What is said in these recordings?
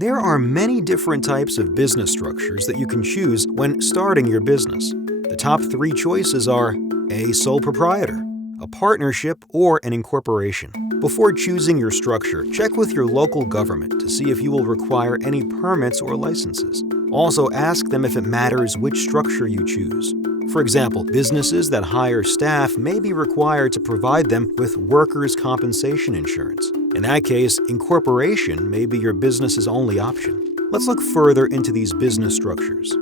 There are many different types of business structures that you can choose when starting your business. The top 3 choices are a sole proprietor, a partnership, or an incorporation. Before choosing your structure, check with your local government to see if you will require any permits or licenses. Also, ask them if it matters which structure you choose. For example, businesses that hire staff may be required to provide them with workers' compensation insurance. In that case, incorporation may be your business's only option. Let's look further into these business structures.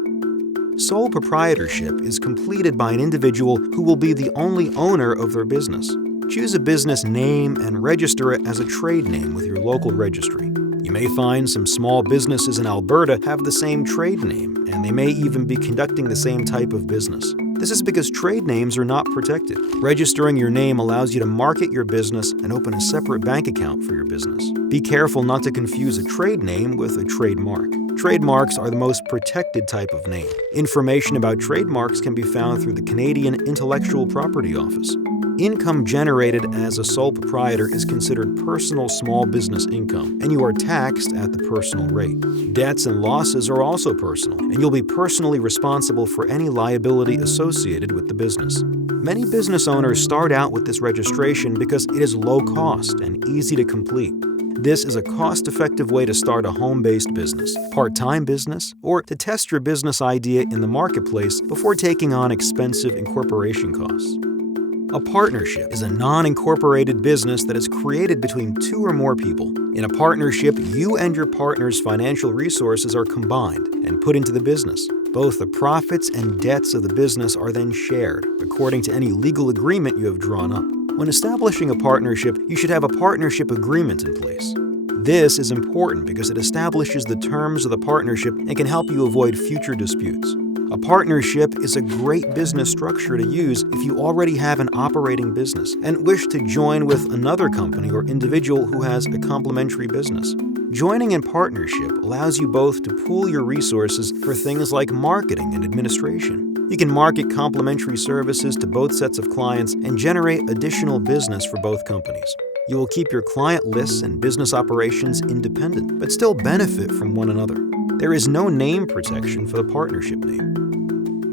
Sole proprietorship is completed by an individual who will be the only owner of their business. Choose a business name and register it as a trade name with your local registry. You may find some small businesses in Alberta have the same trade name, and they may even be conducting the same type of business. This is because trade names are not protected. Registering your name allows you to market your business and open a separate bank account for your business. Be careful not to confuse a trade name with a trademark. Trademarks are the most protected type of name. Information about trademarks can be found through the Canadian Intellectual Property Office. Income generated as a sole proprietor is considered personal small business income, and you are taxed at the personal rate. Debts and losses are also personal, and you'll be personally responsible for any liability associated with the business. Many business owners start out with this registration because it is low cost and easy to complete. This is a cost-effective way to start a home-based business, part-time business, or to test your business idea in the marketplace before taking on expensive incorporation costs. A partnership is a non-incorporated business that is created between 2 or more people. In a partnership, you and your partner's financial resources are combined and put into the business. Both the profits and debts of the business are then shared, according to any legal agreement you have drawn up. When establishing a partnership, you should have a partnership agreement in place. This is important because it establishes the terms of the partnership and can help you avoid future disputes. A partnership is a great business structure to use if you already have an operating business and wish to join with another company or individual who has a complementary business. Joining in partnership allows you both to pool your resources for things like marketing and administration. You can market complementary services to both sets of clients and generate additional business for both companies. You will keep your client lists and business operations independent, but still benefit from one another. There is no name protection for the partnership name.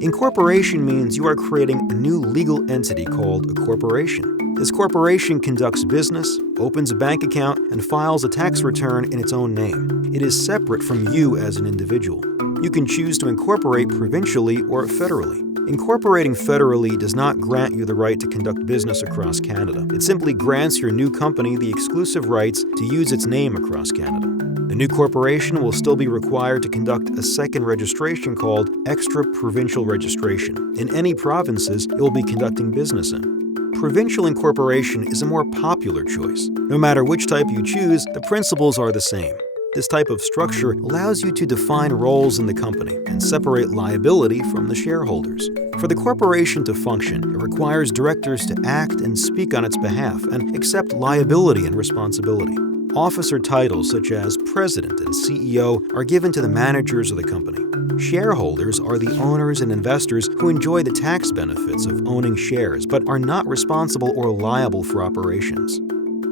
Incorporation means you are creating a new legal entity called a corporation. This corporation conducts business, opens a bank account, and files a tax return in its own name. It is separate from you as an individual. You can choose to incorporate provincially or federally. Incorporating federally does not grant you the right to conduct business across Canada. It simply grants your new company the exclusive rights to use its name across Canada. The new corporation will still be required to conduct a second registration called extra-provincial registration. In any provinces it will be conducting business in. Provincial incorporation is a more popular choice. No matter which type you choose, the principles are the same. This type of structure allows you to define roles in the company and separate liability from the shareholders. For the corporation to function, it requires directors to act and speak on its behalf and accept liability and responsibility. Officer titles such as President and CEO are given to the managers of the company. Shareholders are the owners and investors who enjoy the tax benefits of owning shares but are not responsible or liable for operations.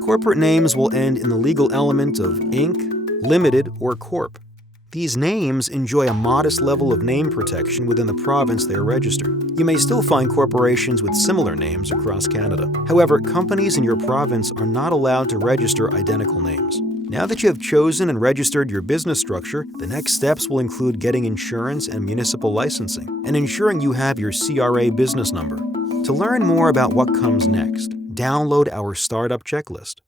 Corporate names will end in the legal element of Inc., Limited, or Corp. These names enjoy a modest level of name protection within the province they are registered. You may still find corporations with similar names across Canada. However, companies in your province are not allowed to register identical names. Now that you have chosen and registered your business structure, the next steps will include getting insurance and municipal licensing, and ensuring you have your CRA business number. To learn more about what comes next, download our Startup Checklist.